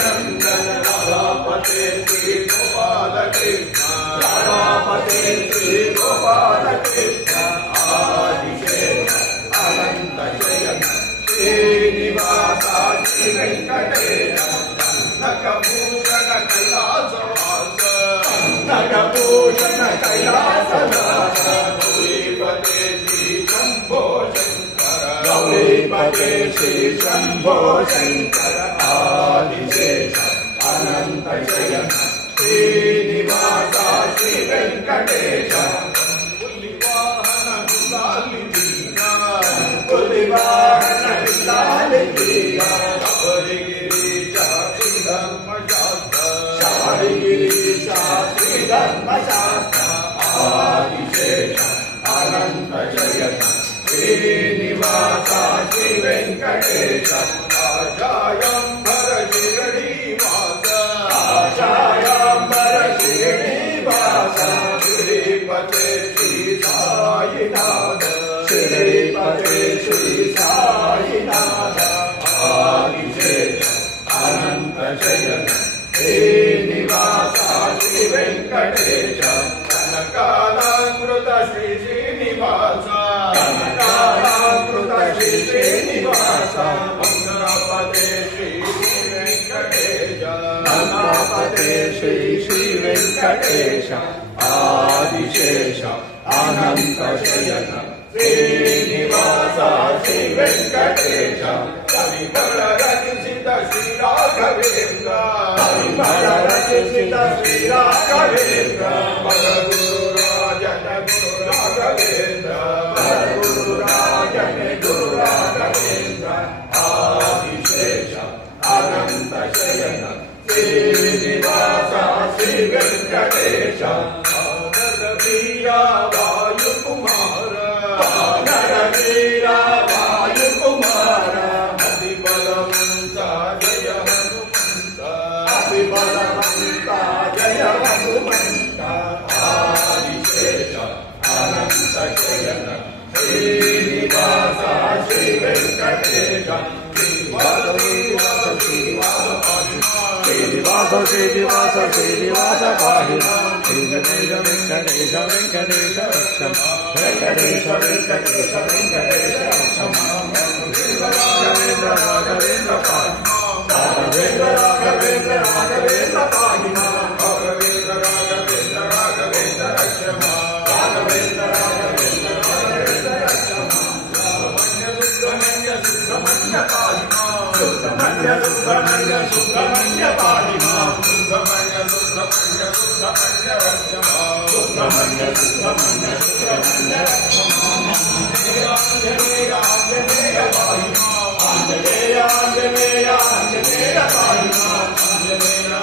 नंदन राधापते श्री गोपाल कृष्ण राधापते श्री गोपाल कृष्ण आदिशेष अनंत शयन श्रीनिवासा श्री वेंकटेश नखभूषण कैलासवास नखभूषण कैलासवास गौरीपते श्री शंभो शंकर गौरीपते श्री शंभो शंकर आदिशेष अनंत शयन श्रीनिवासा श्री वेंकटेश पुलिवाहन गुलाली दीना पुलिवाहन गुलाली दीना शबरिगिरीशा श्री धर्मशास्त्र शबरिगिरीशा श्री धर्मशास्त्र आदिशेष अनंत शयन श्रीनिवासा श्री वेंकटेश आचार्यंबर शिरडीवास आचार्यंबर शिरडीवास श्रीपते श्री साईनाथ श्रीपते श्री साईनाथ आदिशेष अनंत शयन श्रीनिवासा श्री वेंकटेश कनकालंकृत श्री श्रीनिवास कनकालंकृत श्री श्रीनिवास मंगलपते श्री वेंकटेश मंगलपते श्री श्री वेंकटेश आदिशेष अनंत शयन श्रीनिवासा श्री वेंकटेश कविवर रचित श्री राघवेंद्र कविवर रचित श्री राघवेंद्र गुरु राजन गुरु राघवेंद्र गुरु राजन गुरु राघवेंद्र आदिशेष अनंत शयन श्रीनिवासा श्री वेंकटेश वीरा वायुकुमार वीरा वायुकुमार अतिबलवंता जय हनुमंत अतिबलवंता जय हनुमंत आदिशेष अनंत शयन श्रीनिवासा श्री वेंकटेश श्रीनिवास श्रीनिवास श्रीनिवास पाहि वेंकटेश वेंकटेश वेंकटेश रक्षम वेंकटेश वेंकटेश वेंकटेश रक्षम राघवेंद्र राघवेंद्र पाहि राघवेंद्र राघवेंद्र राघवेंद्र पाहि राघवेंद्र राघवेंद्र राघवेंद्र रक्षम राघवेंद्र राघवेंद्र राघवेंद्र रक्षम सुब्रह्मण्य सुब्रह्मण्य पाहि सुब्रह्मण्य सुब्रह्मण्य सुब्रह्मण्य पाहि सुब्रह्मण्य सुब्रह्मण्य सुब्रह्मण्य रक्षम सुब्रह्मण्य सुब्रह्मण्य सुब्रह्मण्य रक्षम आंजनेय आंजनेय पाहि आंजनेय आंजनेय आंजनेय पाहि आंजनेय